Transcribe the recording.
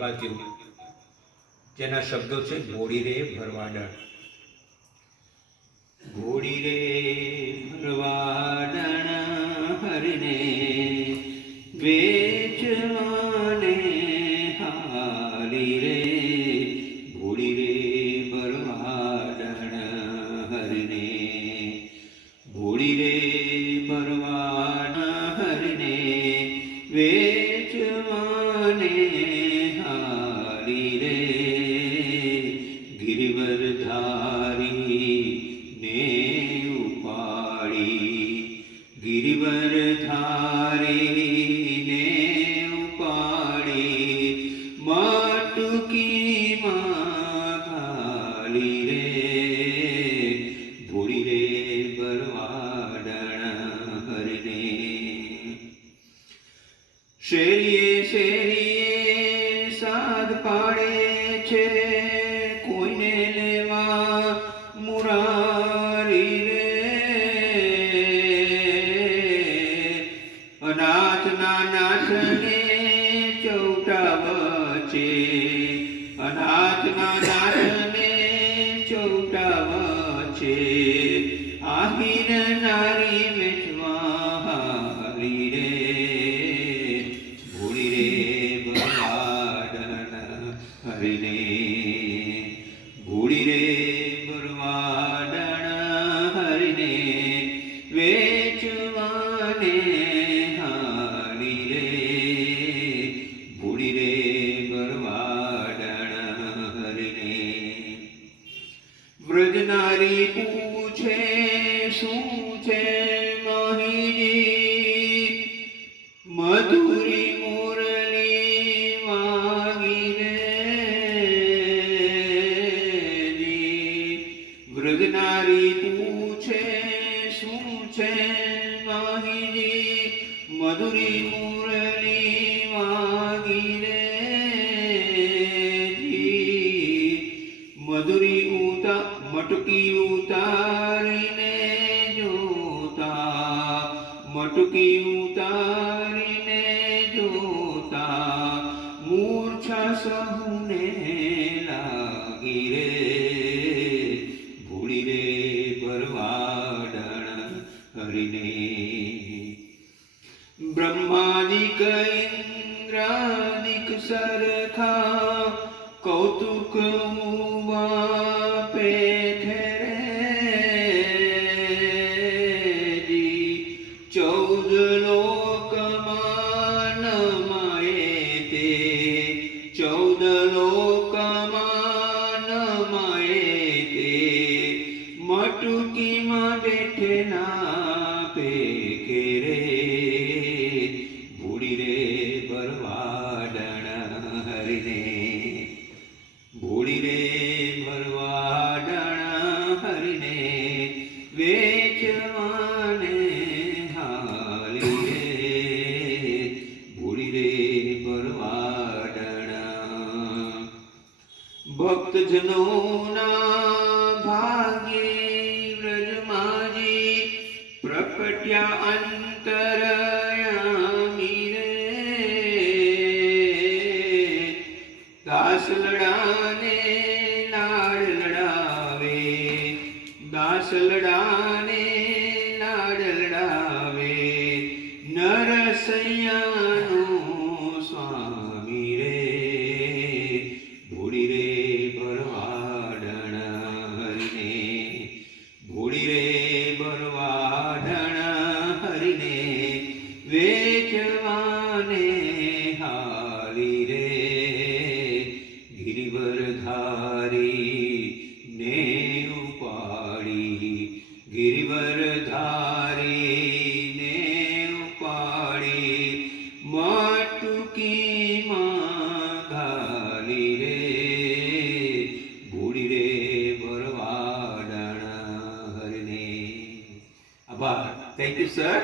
પ્રભાત્યું, જેના શબ્દો છે ઘોડી રે ભરવાડણ. ઘોડી રે ભરવાડણ હરને વેચવાને હારી રે. ઘોડી રે ભરવાડણ હરને, ઘોડી રે ભરવાડણ હરને વેચવાને હારી રે. ગિરિવર ધારી ને ઉપાડી, ગિરિવર ધારી ને ઉપાડી માટુકીમાં ઘાલી રે. ઘોડી રે ભરવાડણ હરને. શેરીએ શેરીએ સાદ પાડે છે, કોઈને લેવા મુરારી રે. અનાથના નાથને ચૌટા વચ્ચે, અનાથના નાથને ચૌટા વચ્ચે આહીર નારી વેચવા હારી રે. ઘોડી રે ભરવાડણ હરને, ઘોડી રે ભરવાડણ હરને વેચવાને હારી રે. ઘોડી રે ભરવાડણ હરને. વ્રજનારી પૂછે શું છે માહીજી, મધુરી મુરલી વાગી રે. વ્રજનારી પૂછે શું છે માહીજી, મધુરી મુરલી વાગી રે. મધુરી મટકી ઉતારીને જોતા, મટકી ઉતારીને જોતા મૂર્છા સહુને લાગી રે. ઘોડી રે ભરવાડણ હરને. બ્રહ્માદિક ઇન્દ્રાદિક સરખા કૌતુક મુવાપે ખેરે. 14 લોકમાં નમાય તે, 14 લોકમાં નમાય તે મટુકીમાં બેઠેલા પેખે રે. ઘોડી રે ભરવાડણ હરને, ઘોડી રે ભરવાડણ હરને વેચવાને હાલી રે. ઘોડી રે ભરવાડણ. ભક્તજનોના ભાગ્યે વ્રજમાજી પ્રકટ્યા અંતરયામી રે. દાસ લડાને લાડ લડાવે, દાસ લડાને લાડ લડાવે નરસૈયાનો સ્વામી રે. ઘોડી રે ભરવાડણ હરને, ઘોડી રે ભરવાડણ હરને વેચવાને હાલી રે. ગિરિવર ધારી ને ઉપાડી, ગિરિવર ધારી ને ઉપાડી માટુકીમાં ઘાલી રે. ઘોડી રે ભરવાડણ હરને. આભાર. Thank you sir.